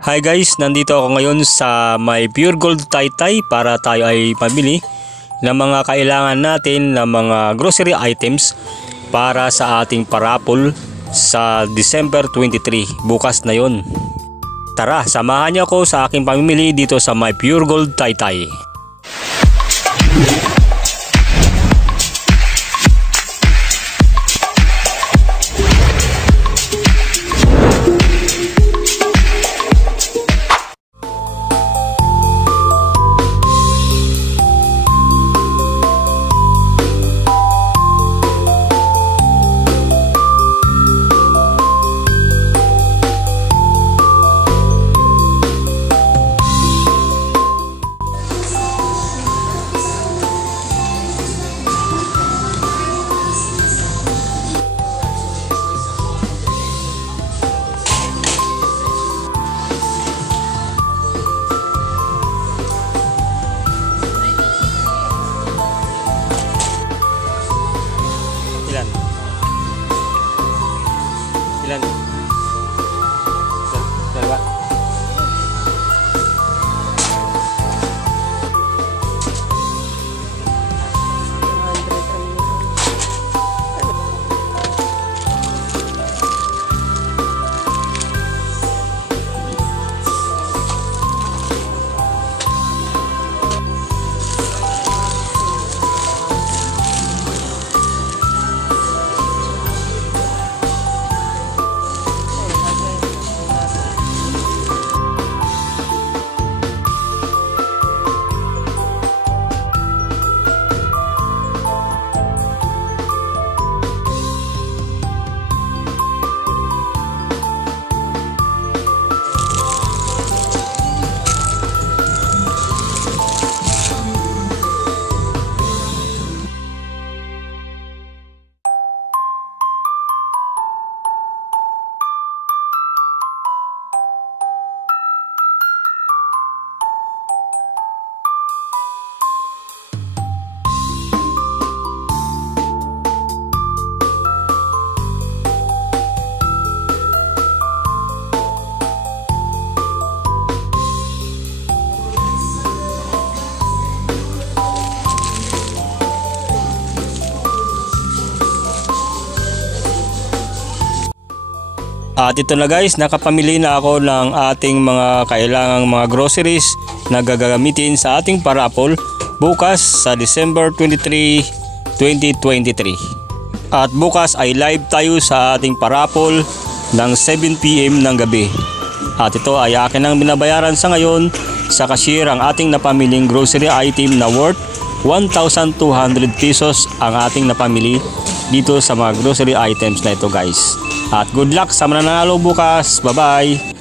Hi guys, nandito ako ngayon sa may Pure Gold Taytay para tayo ay pabili ng mga kailangan natin ng mga grocery items para sa ating parapol sa December 23, bukas na yon. Tara, samahan niyo ako sa aking pamimili dito sa may Pure Gold Taytay. Ilan? Dalawa. At ito na guys, nakapamili na ako ng ating mga kailangang mga groceries na gagamitin sa ating parapol bukas sa December 23, 2023. At bukas ay live tayo sa ating parapol ng 7 PM ng gabi. At ito ay akin ang binabayaran sa ngayon sa cashier ang ating napamiling grocery item na worth 1,200 pesos ang ating napamili dito sa mga grocery items na ito guys. At good luck sa mananalo bukas. Bye bye!